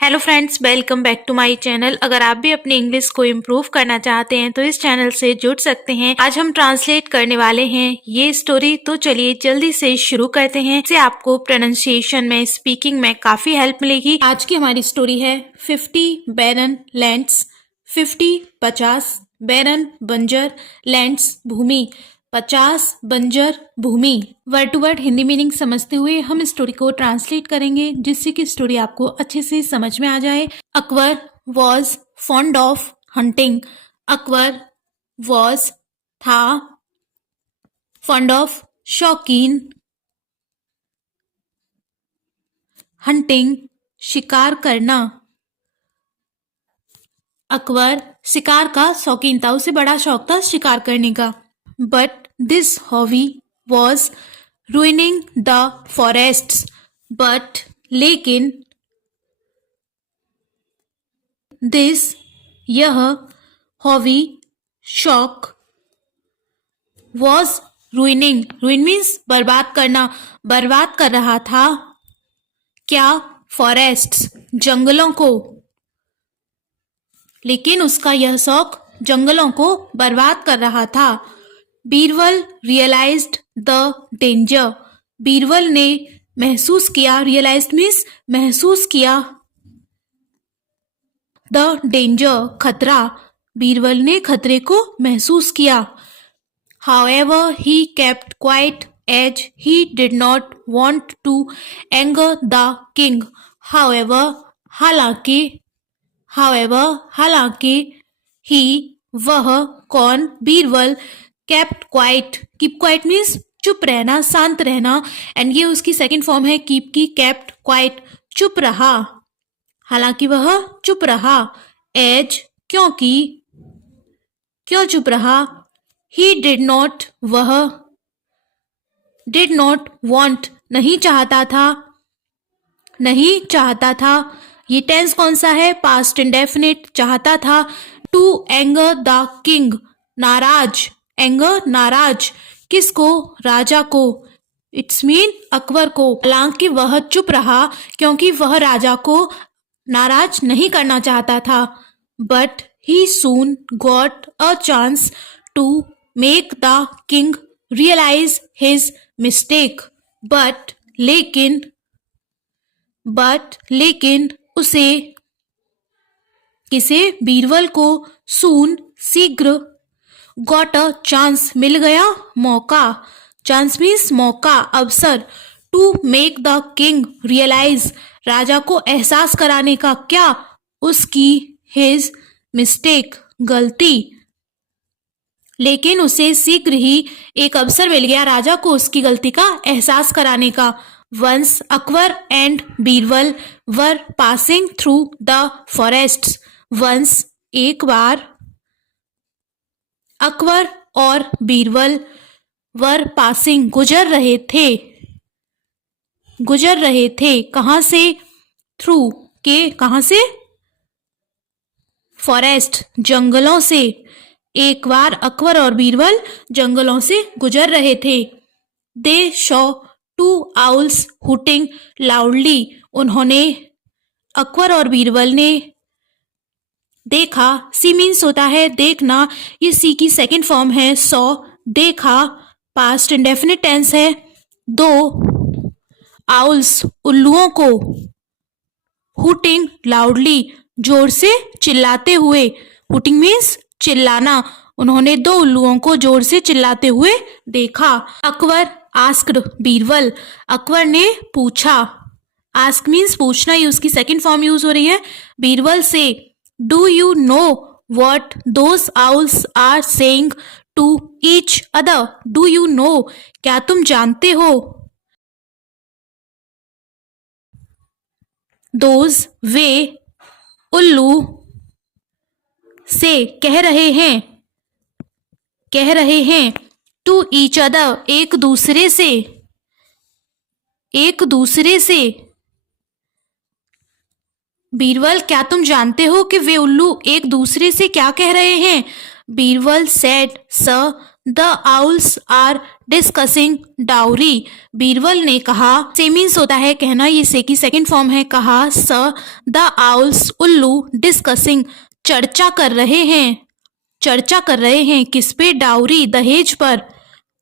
Hello friends, welcome back to my channel. अगर आप भी अपनी इंग्लिश को इम्प्रूव करना चाहते हैं तो इस चैनल से जुड़ सकते हैं। आज हम ट्रांसलेट करने वाले हैं ये स्टोरी, तो चलिए जल्दी से शुरू करते हैं। इससे आपको प्रोनाउंसिएशन में, स्पीकिंग में काफी हेल्प मिलेगी। आज की हमारी स्टोरी है 50 बैरन लैंड्स। 50 बैरन बंजर, लैंड्स भूमि, 50 बंजर भूमि। Word to word Hindi meaning समझते हुए हम स्टोरी को ट्रांसलेट करेंगे, जिससे कि स्टोरी आपको अच्छे से समझ में आ जाए। Akbar was fond of hunting. Akbar was था, फॉन्ड ऑफ शौकीन, हंटिंग शिकार करना। अकबर शिकार का शौकीन था, उसे बड़ा शौक था शिकार करने का। But this hobby was ruining the forests, but लेकिन this यह हॉबी शौक was ruining means बर्बाद करना, बर्बाद कर रहा था क्या? forests जंगलों को। लेकिन उसका यह शौक जंगलों को बर्बाद कर रहा था। Birbal realised the danger. Birbal ने महसूस किया, रियलाइज्ड मीन्स महसूस किया, द डेंजर खतरा। बीरबल ने खतरे को महसूस किया। However, he kept quiet as he did not want to anger the king. However, हालांकि he वह कौन? Birbal kept quiet, keep quiet means चुप रहना, शांत रहना, एंड ये उसकी सेकंड फॉर्म है keep की। kept quiet चुप रहा, हालांकि वह चुप रहा। एज क्योंकि, क्यों चुप रहा? he did not वह did not want नहीं चाहता था, नहीं चाहता था। ये टेंस कौन सा है? Past indefinite. चाहता था। टू एंगर द किंग नाराज, एंगर नाराज, किसको? राजा को। इट्स मीन अकबर को। हालांकि वह चुप रहा क्योंकि वह राजा को नाराज नहीं करना चाहता था। But he soon got a chance to make the king realise his mistake. But लेकिन उसे, किसे? बीरबल को। सून शीघ्र, गॉट अ चांस मिल गया, मौका। चांस मीन्स मौका, अवसर। To make the king realize राजा को एहसास कराने का, क्या? उसकी, हिज मिस्टेक गलती। लेकिन उसे शीघ्र ही एक अवसर मिल गया राजा को उसकी गलती का एहसास कराने का। Once Akbar and Birbal were passing through the forest. Once एक बार, अकबर और बीरबल वर पासिंग गुजर रहे थे। कहां से? थ्रू के, कहां से? फॉरेस्ट जंगलों से। एक बार अकबर और बीरबल जंगलों से गुजर रहे थे। They saw two owls hooting loudly. उन्होंने, अकबर और बीरबल ने देखा। सी मीन्स होता है देखना, ये सी की सेकंड फॉर्म है सॉ। देखा पास्ट इंडेफिनिट टेंस है। दो आउल्स उल्लुओं को, हुटिंग लाउडली जोर से चिल्लाते हुए। हुटिंग मीन्स चिल्लाना। उन्होंने दो उल्लुओं को जोर से चिल्लाते हुए देखा। अकबर आस्क्ड बीरबल। अकबर ने पूछा। आस्क मीन्स पूछना, ये उसकी सेकंड फॉर्म यूज हो रही है। बीरबल से, do you know what those owls are saying to each other? Do you know क्या तुम जानते हो? दोज वे उल्लू, से कह रहे हैं, टू ईच अदर एक दूसरे से। बीरबल, क्या तुम जानते हो कि वे उल्लू एक दूसरे से क्या कह रहे हैं? Birbal said, sir the owls are discussing dowry. Birbal ने कहा, से मीन्स होता है कहना, ये से की सेकंड फॉर्म है कहा। स द आउल्स उल्लू डिस्कसिंग चर्चा कर रहे हैं, चर्चा कर रहे हैं किस पे? डाउरी दहेज पर।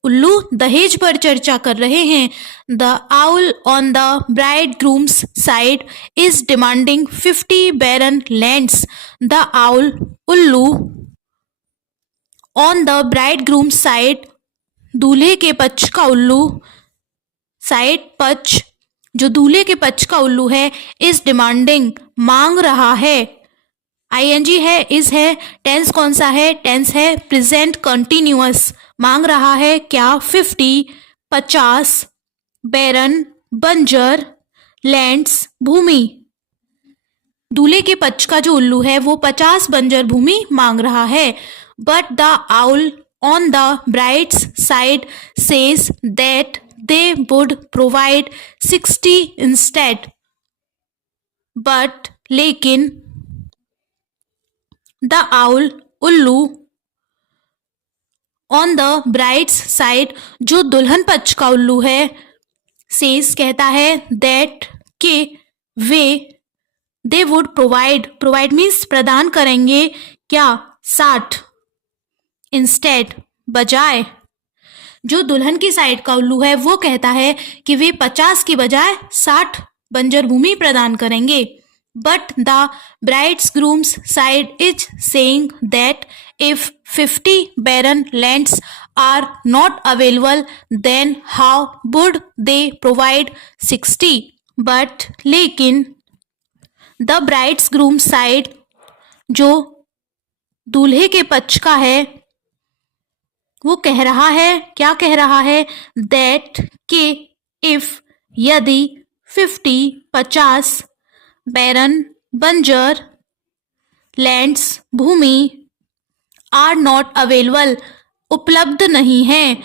उल्लू दहेज पर चर्चा कर रहे हैं। The owl on the bridegroom's side is demanding 50 barren lands. The owl उल्लू on the bridegroom side दूल्हे के पक्ष का उल्लू, साइड पक्ष जो दूल्हे के पक्ष का उल्लू है, इज डिमांडिंग मांग रहा है। आईएनजी है, इज है, टेंस कौन सा है? टेंस है प्रेजेंट कंटिन्यूअस। मांग रहा है क्या? 50 बैरन बंजर लैंड्स भूमि। दूल्हे के पक्ष का जो उल्लू है वो 50 बंजर भूमि मांग रहा है। But the owl on the brides side says that they would provide 60 instead. But लेकिन द आउल उल्लू ऑन द ब्राइड्स साइड जो दुल्हन पक्ष का उल्लू है, सेज कहता है, दैट के वे they would provide, provide means प्रदान करेंगे क्या? 60 इंस्टेड बजाय। जो दुल्हन की साइड का उल्लू है वो कहता है कि वे 50 की बजाय 60 बंजर भूमि प्रदान करेंगे। But the bride's groom's side is saying that if 50 barren lands are not available then how would they provide 60। But लेकिन द ब्राइड्स ग्रूम साइड जो दूल्हे के पक्ष का है वो कह रहा है, क्या कह रहा है? दैट के इफ यदि 50 बैरन बंजर लैंड्स भूमि आर नॉट अवेलेबल उपलब्ध नहीं है,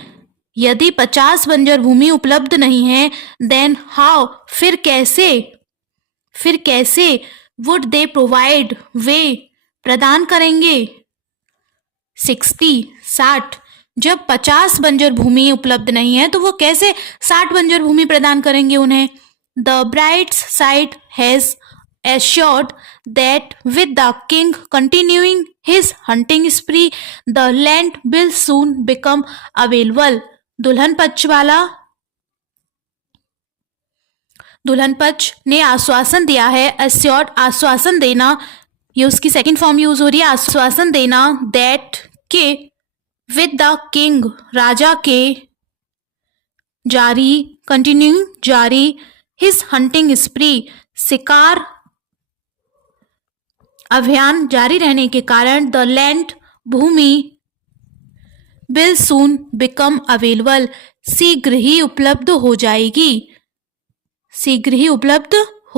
यदि 50 बंजर भूमि उपलब्ध नहीं है, देन हाउ फिर कैसे वुड दे प्रोवाइड वे प्रदान करेंगे 60। जब 50 बंजर भूमि उपलब्ध नहीं है तो वो कैसे 60 बंजर भूमि प्रदान करेंगे उन्हें? The brides side has assured that with the king continuing his hunting spree, the land will soon become available. दुल्हन पक्ष ने आश्वासन दिया है, assured आश्वासन देना, ये उसकी सेकंड फॉर्म यूज हो रही है, आश्वासन देना, that के with the king राजा के जारी, continuing जारी, his hunting spree शिकार अभियान जारी रहने के कारण, द लैंड भूमि विल सून बिकम अवेलेबल शीघ्र ही उपलब्ध हो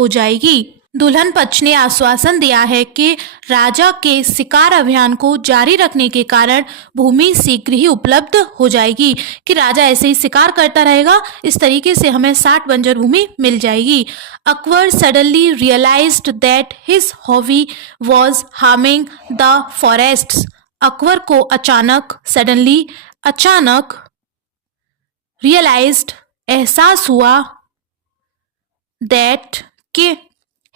जाएगी। दुल्हन पक्ष ने आश्वासन दिया है कि राजा के शिकार अभियान को जारी रखने के कारण भूमि शीघ्र ही उपलब्ध हो जाएगी, कि राजा ऐसे ही शिकार करता रहेगा, इस तरीके से हमें 60 बंजर भूमि मिल जाएगी। Akbar suddenly realised that his hobby was harming the forests. Akbar को अचानक रियलाइज्ड एहसास हुआ, दैट के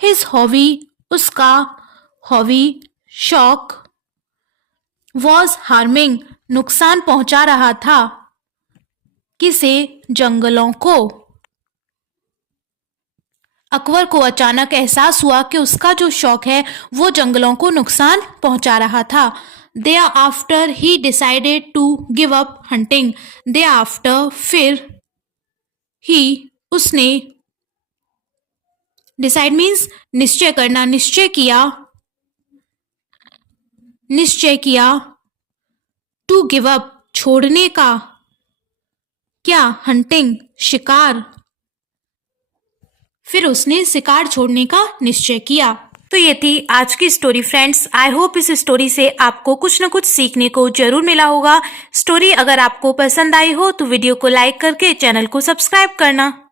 हिज हॉबी उसका हॉबी शौक वॉज हार्मिंग नुकसान पहुंचा रहा था, किसे? जंगलों को। अकबर को अचानक एहसास हुआ कि उसका जो शौक है वो जंगलों को नुकसान पहुंचा रहा था। Thereafter he decided to give up hunting. Thereafter फिर उसने डिसाइड मीन्स निश्चय करना, निश्चय किया टू गिव अप छोड़ने का, क्या? हंटिंग शिकार। फिर उसने शिकार छोड़ने का निश्चय किया। तो ये थी आज की स्टोरी फ्रेंड्स। आई होप इस स्टोरी से आपको कुछ न कुछ सीखने को जरूर मिला होगा। स्टोरी अगर आपको पसंद आई हो तो वीडियो को लाइक करके चैनल को सब्सक्राइब करना।